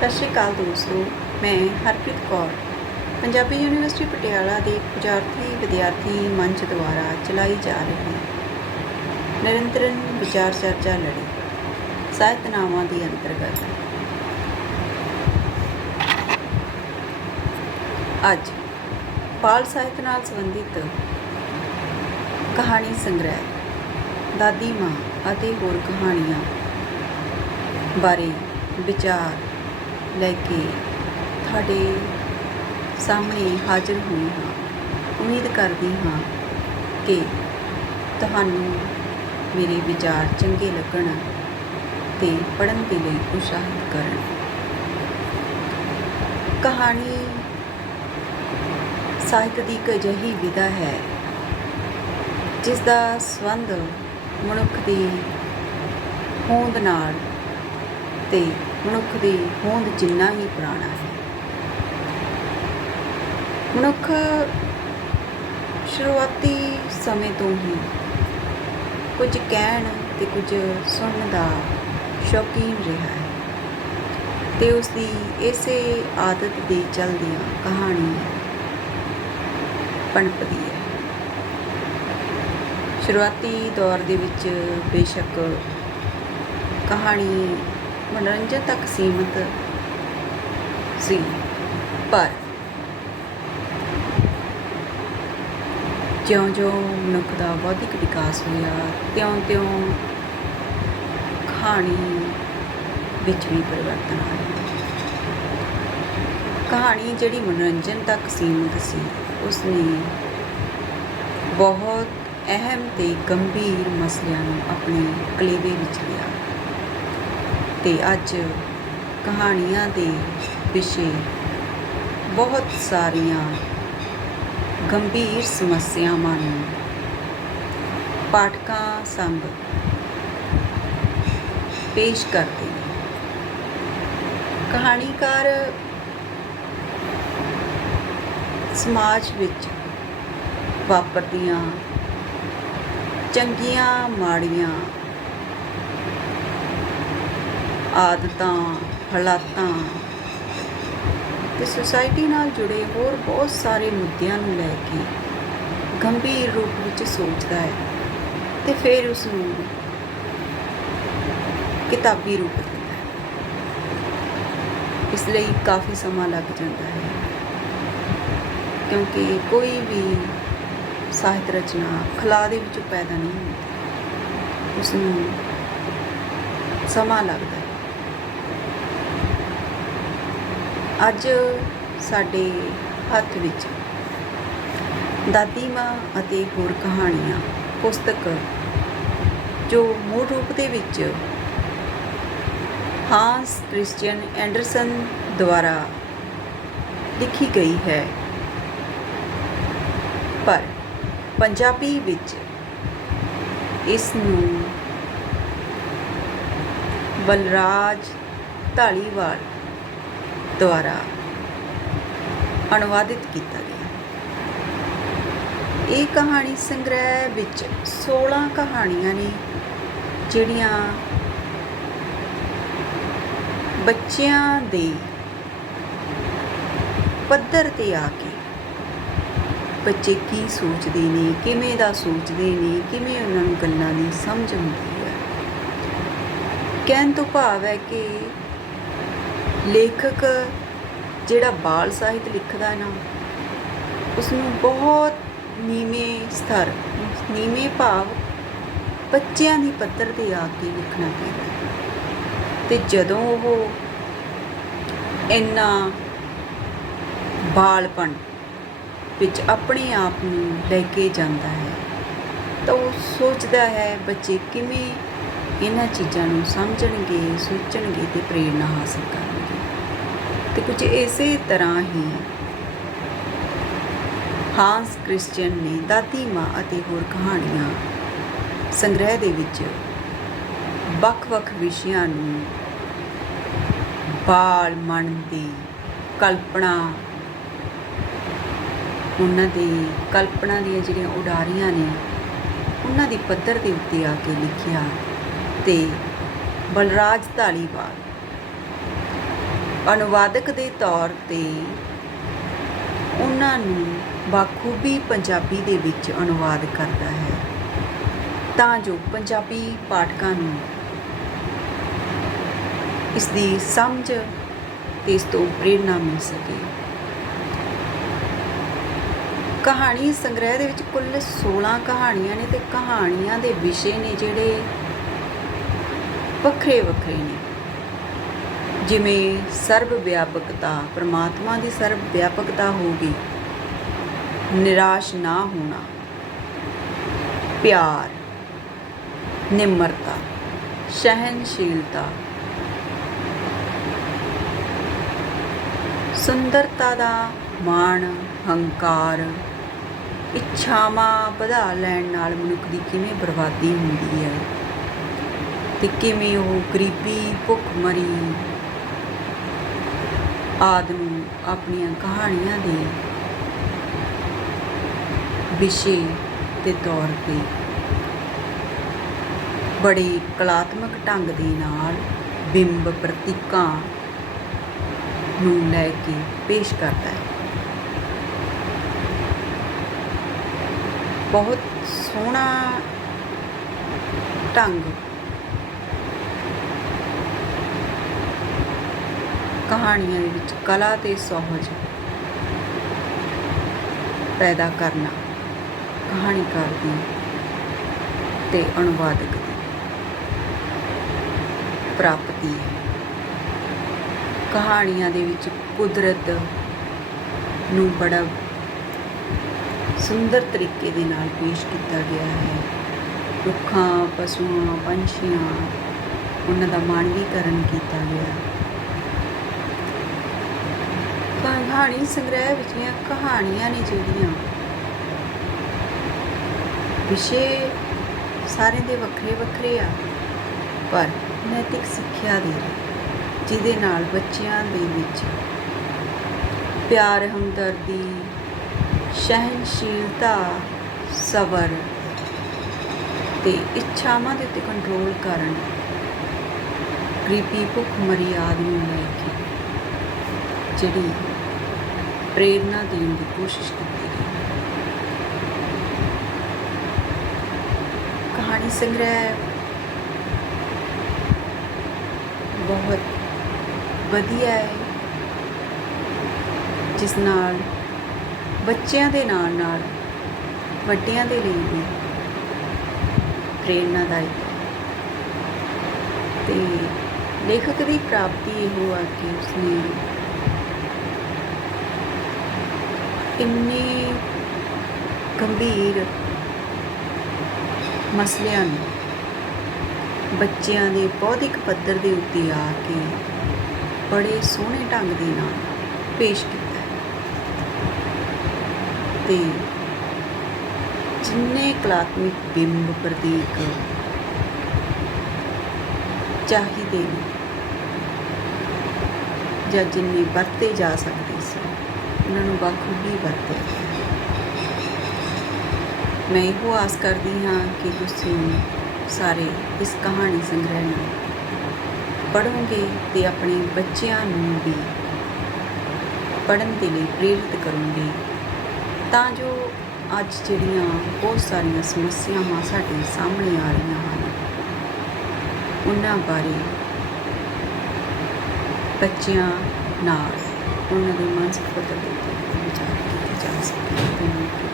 ਸਤਿ ਸ਼੍ਰੀ ਅਕਾਲ ਦੋਸਤੋ ਮੈਂ ਹਰਪ੍ਰੀਤ ਕੌਰ। ਪੰਜਾਬੀ ਯੂਨੀਵਰਸਿਟੀ ਪਟਿਆਲਾ ਦੇ ਵਿਦਿਆਰਥੀ ਵਿਦਿਆਰਥੀ ਮੰਚ ਦੁਆਰਾ ਚਲਾਈ ਜਾ ਰਹੀ ਨਿਰੰਤਰਨ ਵਿਚਾਰ ਚਰਚਾ ਲੜੀ, ਸਾਹਿਤਨਾਮਾਂ ਦੀ ਅੰਤਰਗਤ। ਅੱਜ ਬਾਲ ਸਾਹਿਤ ਨਾਲ ਸੰਬੰਧਿਤ ਕਹਾਣੀ ਸੰਗ੍ਰਹਿ, ਦਾਦੀ ਮਾਂ ਅਤੇ ਹੋਰ ਕਹਾਣੀਆਂ ਬਾਰੇ ਵਿਚਾਰ ਲੈ ਕੇ ਤੁਹਾਡੇ ਸਾਹਮਣੇ ਹਾਜ਼ਰ ਹੋਈ ਹਾਂ। ਉਮੀਦ ਕਰਦੀ ਹਾਂ ਕਿ ਤੁਹਾਨੂੰ ਮੇਰੇ ਵਿਚਾਰ ਚੰਗੇ ਲੱਗਣ ਤੇ ਪੜ੍ਹਨ ਦੇ ਲਈ ਉਤਸ਼ਾਹਿਤ ਕਰਨ। ਕਹਾਣੀ ਸਾਹਿਤ ਦੀ ਇੱਕ ਅਜਿਹੀ ਵਿਧਾ ਹੈ, ਜਿਸ ਦਾ ਸੰਬੰਧ ਮਨੁੱਖ ਦੀ ਹੋਂਦ ਨਾਲ ਤੇ ਮਨੁੱਖ ਦੀ ਹੋਂਦ ਜਿੰਨਾ ਹੀ ਪੁਰਾਣਾ ਹੈ। ਮਨੁੱਖ ਸ਼ੁਰੂਆਤੀ ਸਮੇਂ ਤੋਂ ਹੀ ਕੁਝ ਕਹਿਣ ਤੇ ਕੁਝ ਸੁਣਨ ਦਾ ਸ਼ੌਕੀਨ ਰਿਹਾ ਹੈ ਤੇ ਉਸ ਦੀ ਇਸੇ ਆਦਤ ਦੇ ਚਲਦਿਆਂ ਕਹਾਣੀ ਪਣਪਦੀ ਹੈ। ਸ਼ੁਰੂਆਤੀ ਦੌਰ ਦੇ ਵਿੱਚ ਬੇਸ਼ੱਕ ਕਹਾਣੀ ਮਨੋਰੰਜਨ ਤੱਕ ਸੀਮਿਤ ਸੀ, ਪਰ ਜਿਉਂ-ਜਿਉਂ ਮਨੁੱਖ ਦਾ ਬੌਧਿਕ ਵਿਕਾਸ ਹੋਇਆ, ਤਿਉਂ-ਤਿਉਂ ਕਹਾਣੀ ਵਿੱਚ ਵੀ ਪਰਿਵਰਤਨ ਆਇਆ। ਕਹਾਣੀ ਜਿਹੜੀ ਮਨੋਰੰਜਨ ਤੱਕ ਸੀਮਿਤ ਸੀ, ਉਸਨੇ ਬਹੁਤ ਅਹਿਮ ਤੇ ਗੰਭੀਰ ਮਸਲਿਆਂ ਨੂੰ ਆਪਣੇ ਕਲੇਵੇ ਵਿੱਚ ਲਿਆ। ਤੇ ਅੱਜ ਕਹਾਣੀਆਂ ਦੇ ਵਿਸ਼ੇ ਬਹੁਤ ਸਾਰੀਆਂ ਗੰਭੀਰ ਸਮੱਸਿਆਵਾਂ ਨੂੰ ਪਾਠਕਾਂ ਸੰਗ ਪੇਸ਼ ਕਰਦੇ ਨੇ। ਕਹਾਣੀਕਾਰ ਸਮਾਜ ਵਿੱਚ ਵਾਪਰਦੀਆਂ ਚੰਗੀਆਂ ਮਾੜੀਆਂ ਆਦਤਾਂ, ਹਾਲਾਤਾਂ ਤੇ ਸੁਸਾਇਟੀ ਨਾਲ ਜੁੜੇ ਹੋਰ ਬਹੁਤ ਸਾਰੇ ਮੁੱਦਿਆਂ ਨੂੰ ਲੈ ਕੇ ਗੰਭੀਰ ਰੂਪ ਵਿੱਚ ਸੋਚਦਾ ਹੈ ਤੇ ਫਿਰ ਉਸ ਨੂੰ ਕਿਤਾਬੀ ਰੂਪ ਦਿੰਦਾ ਹੈ। ਇਸ ਲਈ ਕਾਫੀ ਸਮਾਂ ਲੱਗ ਜਾਂਦਾ ਹੈ ਕਿਉਂਕਿ ਕੋਈ ਵੀ ਸਾਹਿਤ ਰਚਨਾ ਖਲਾ ਦੇ ਵਿੱਚੋਂ ਪੈਦਾ ਨਹੀਂ ਹੁੰਦੀ। ਉਸ ਨੂੰ ਸਮਾਂ ਲੱਗਦਾ ਹੈ ਅੱਜ ਸਾਡੇ ਹੱਥ ਵਿੱਚ ਦਾਦੀ ਮਾਂ ਅਤੇ ਹੋਰ ਕਹਾਣੀਆਂ, ਪੁਸਤਕ ਜੋ ਮੂਲ ਰੂਪ ਦੇ ਵਿੱਚ ਹਾਂਸ ਕ੍ਰਿਸਚੀਅਨ ਐਂਡਰਸਨ ਦੁਆਰਾ ਲਿਖੀ ਗਈ ਹੈ। ਪਰ ਪੰਜਾਬੀ ਵਿੱਚ ਇਸ ਨੂੰ ਬਲਰਾਜ ਢਾਲੀਵਾਲ ਦੁਆਰਾ ਅਨੁਵਾਦਿਤ ਕੀਤਾ ਗਿਆ। ਇਹ ਕਹਾਣੀ ਸੰਗ੍ਰਹਿ ਵਿੱਚ 16 ਕਹਾਣੀਆਂ ਨੇ, ਜਿਹੜੀਆਂ ਬੱਚਿਆਂ ਦੇ ਪੱਧਰ ਤੇ ਆ ਕੇ ਬੱਚੇ ਕੀ ਸੋਚਦੇ ਨੇ, ਕਿਵੇਂ ਦਾ ਸੋਚਦੇ ਨੇ, ਕਿਵੇਂ ਉਹਨਾਂ ਨੂੰ ਗੱਲਾਂ ਦੀ ਸਮਝ ਆਉਂਦੀ ਹੈ। ਕਹਿਣ ਤੋਂ ਭਾਵ ਹੈ ਕਿ ਲੇਖਕ ਜਿਹੜਾ ਬਾਲ ਸਾਹਿਤ ਲਿਖਦਾ ਨਾ ਉਸ ਨੂੰ ਬਹੁਤ ਨੀਵੇਂ ਸਤਰ ਨੀਵੇਂ ਭਾਵ ਬੱਚਿਆਂ ਦੀ ਪੱਧਰ ਤੇ ਆ ਕੇ ਲਿਖਣਾ ਪੈਂਦਾ ਤੇ ਜਦੋਂ ਉਹ ਇੰਨਾ ਬਾਲਪਣ ਵਿੱਚ ਆਪਣੇ ਆਪ ਨੂੰ ਲੈ ਕੇ ਜਾਂਦਾ ਹੈ, ਤਾਂ ਉਹ ਸੋਚਦਾ ਹੈ ਬੱਚੇ ਕਿਵੇਂ ਇਹਨਾਂ ਚੀਜ਼ਾਂ ਨੂੰ ਸਮਝਣਗੇ, ਸੋਚਣਗੇ ਤੇ ਪ੍ਰੇਰਣਾ ਹਾਸਲ ਕਰਨਗੇ। ਤੇ ਕੁਝ ਇਸੇ ਤਰ੍ਹਾਂ ਹੀ ਹਾਂਸ ਕ੍ਰਿਸਚੀਅਨ ਨੇ ਦਾਤੀ ਮਾਂ ਅਤੇ ਹੋਰ ਕਹਾਣੀਆਂ ਸੰਗ੍ਰਹਿ ਦੇ ਵਿੱਚ ਵੱਖ-ਵੱਖ ਵਿਸ਼ਿਆਂ ਨੂੰ ਬਾਲ ਮਨ ਦੀ ਕਲਪਨਾ, ਉਹਨਾਂ ਦੀ ਕਲਪਨਾ ਦੀਆਂ ਜਿਹੜੀਆਂ ਉਡਾਰੀਆਂ ਨੇ, ਉਹਨਾਂ ਦੀ ਪੱਧਰ ਦੇ ਉੱਤੇ ਆ ਕੇ ਲਿਖਿਆ ਤੇ ਬਲਰਾਜ ਧਾਲੀਵਾਲ ਅਨੁਵਾਦਕ ਦੇ ਤੌਰ ਤੇ ਉਹਨਾਂ ਨੂੰ ਬਾਖੂਬੀ ਪੰਜਾਬੀ ਦੇ ਵਿੱਚ ਅਨੁਵਾਦ ਕਰਦਾ ਹੈ। ਤਾਂ ਜੋ ਪੰਜਾਬੀ ਪਾਠਕਾਂ ਨੂੰ ਇਸ ਦੀ ਸਮਝ ਤੇ ਇਸ ਤੋਂ ਪ੍ਰੇਰਨਾ ਮਿਲ ਸਕੇ। ਕਹਾਣੀ ਸੰਗ੍ਰਹਿ ਦੇ ਵਿੱਚ ਕੁੱਲ 16 ਕਹਾਣੀਆਂ ਨੇ ਤੇ ਕਹਾਣੀਆਂ ਦੇ ਵਿਸ਼ੇ ਨੇ ਜਿਹੜੇ ਵੱਖਰੇ ਵੱਖਰੇ ਨੇ। ਜਿਵੇਂ ਸਰਬ ਵਿਆਪਕਤਾ, ਪ੍ਰਮਾਤਮਾ ਦੀ ਸਰਬ ਵਿਆਪਕਤਾ ਹੋਗੀ ਨਿਰਾਸ਼ ਨਾ ਹੋਣਾ, ਪਿਆਰ, ਨਿਮਰਤਾ, ਸਹਿਨਸ਼ੀਲਤਾ, ਸੁੰਦਰਤਾ ਦਾ ਮਾਣ, ਹੰਕਾਰ, ਇੱਛਾਵਾਂ ਵਧਾ ਲੈਣ ਨਾਲ ਮਨੁੱਖ ਦੀ ਕਿਵੇਂ ਬਰਬਾਦੀ ਹੁੰਦੀ ਹੈ ਤੇ ਕਿਵੇਂ ਉਹ ਗਰੀਬੀ, ਭੁੱਖਮਰੀ ਆਦਿ ਨੂੰ ਆਪਣੀਆਂ ਕਹਾਣੀਆਂ ਦੇ ਵਿਸ਼ੇ ਦੇ ਤੌਰ ਤੇ ਬੜੇ ਕਲਾਤਮਕ ਢੰਗ ਦੇ ਨਾਲ ਬਿੰਬ ਪ੍ਰਤੀਕਾਂ ਨੂੰ ਲੈ ਕੇ ਪੇਸ਼ ਕਰਦਾ ਹੈ। ਬਹੁਤ ਸੋਹਣਾ ਢੰਗ ਕਹਾਣੀਆਂ ਦੇ ਵਿੱਚ ਕਲਾ ਤੇ ਸੋਹਜ ਪੈਦਾ ਕਰਨਾ ਕਹਾਣੀਕਾਰ ਦੀ ਤੇ ਅਨੁਵਾਦਕ ਦੀ ਪ੍ਰਾਪਤੀ ਹੈ। ਕਹਾਣੀਆਂ ਦੇ ਵਿੱਚ ਕੁਦਰਤ ਨੂੰ ਬੜਾ ਸੁੰਦਰ ਤਰੀਕੇ ਦੇ ਨਾਲ ਪੇਸ਼ ਕੀਤਾ ਗਿਆ ਹੈ। ਰੁੱਖਾਂ, ਪਸ਼ੂਆਂ, ਪੰਛੀਆਂ, ਉਹਨਾਂ ਦਾ ਮਾਨਵੀਕਰਨ ਕੀਤਾ ਗਿਆ। ਕਹਾਣੀ ਸੰਗ੍ਰਹਿ ਵਿੱਚੀਆਂ ਕਹਾਣੀਆਂ ਨੇ ਜਿਹੜੀਆਂ ਵਿਸ਼ੇ ਸਾਰੇ ਦੇ ਵੱਖਰੇ ਵੱਖਰੇ ਆ, ਪਰ ਨੈਤਿਕ ਸਿੱਖਿਆ ਦੇ ਜਿਹਦੇ ਨਾਲ ਬੱਚਿਆਂ ਦੇ ਵਿੱਚ ਪਿਆਰ, ਹਮਦਰਦੀ ਸਹਿਨਸ਼ੀਲਤਾ ਸਬਰ ਤੇ ਇੱਛਾਵਾਂ ਦੇ ਉੱਤੇ ਕੰਟਰੋਲ ਕਰਨ ਗਰੀਬੀ ਭੁੱਖਮਰੀ ਆਦਿ ਨੂੰ ਲੈ ਕੇ ਜਿਹੜੀ ਪ੍ਰੇਰਨਾ ਦੇਣ ਦੀ ਕੋਸ਼ਿਸ਼ ਕੀਤੀ ਗਈ ਕਹਾਣੀ ਸੰਗ੍ਰਹਿ ਬਹੁਤ ਵਧੀਆ ਹੈ, ਜਿਸ ਨਾਲ ਬੱਚਿਆਂ ਦੇ ਨਾਲ ਨਾਲ ਵੱਡਿਆਂ ਦੇ ਲਈ ਵੀ ਪ੍ਰੇਰਨਾਦਾਇਕ ਹੈ। ਤੇ ਲੇਖਕ ਦੀ ਪ੍ਰਾਪਤੀ ਇਹੋ ਆ ਕਿ ਉਸਨੇ ਇੰਨੇ ਗੰਭੀਰ ਮਸਲਿਆਂ ਨੂੰ ਬੱਚਿਆਂ ਦੇ ਬੌਧਿਕ ਪੱਧਰ ਦੇ ਉੱਤੇ ਆ ਕੇ ਬੜੇ ਸੋਹਣੇ ਢੰਗ ਦੇ ਨਾਲ ਪੇਸ਼ ਕੀਤਾ ਹੈ। ਤੇ ਜਿੰਨੇ ਕਲਾਤਮਿਕ ਬਿੰਬ ਪ੍ਰਤੀਕ ਚਾਹੀਦੇ ਨੇ ਜਾਂ ਜਿੰਨੇ ਵਰਤੇ ਜਾ ਸਕਦੇ ਸੀ ਉਹਨਾਂ ਨੂੰ ਬਾਖੂਬੀ ਵਰਤਿਆ ਮੈਂ ਇਹੋ ਆਸ ਕਰਦੀ ਹਾਂ ਕਿ ਤੁਸੀਂ ਸਾਰੇ ਇਸ ਕਹਾਣੀ ਸੰਗ੍ਰਹਿ ਨੂੰ ਪੜ੍ਹੋਗੇ ਤੇ ਆਪਣੇ ਬੱਚਿਆਂ ਨੂੰ ਵੀ ਪੜ੍ਹਨ ਦੇ ਲਈ ਪ੍ਰੇਰਿਤ ਕਰੋਗੇ। ਤਾਂ ਜੋ ਅੱਜ ਜਿਹੜੀਆਂ ਬਹੁਤ ਸਾਰੀਆਂ ਸਮੱਸਿਆਵਾਂ ਸਾਡੇ ਸਾਹਮਣੇ ਆ ਰਹੀਆਂ ਹਨ, ਉਹਨਾਂ ਬਾਰੇ ਬੱਚਿਆਂ ਨਾਲ ਉਹਨਾਂ ਦੇ ਮਾਨਸਿਕ ਪੱਧਰ ਦੇ ਉੱਤੇ ਵਿਚਾਰ ਕੀਤਾ ਜਾ ਸਕੇ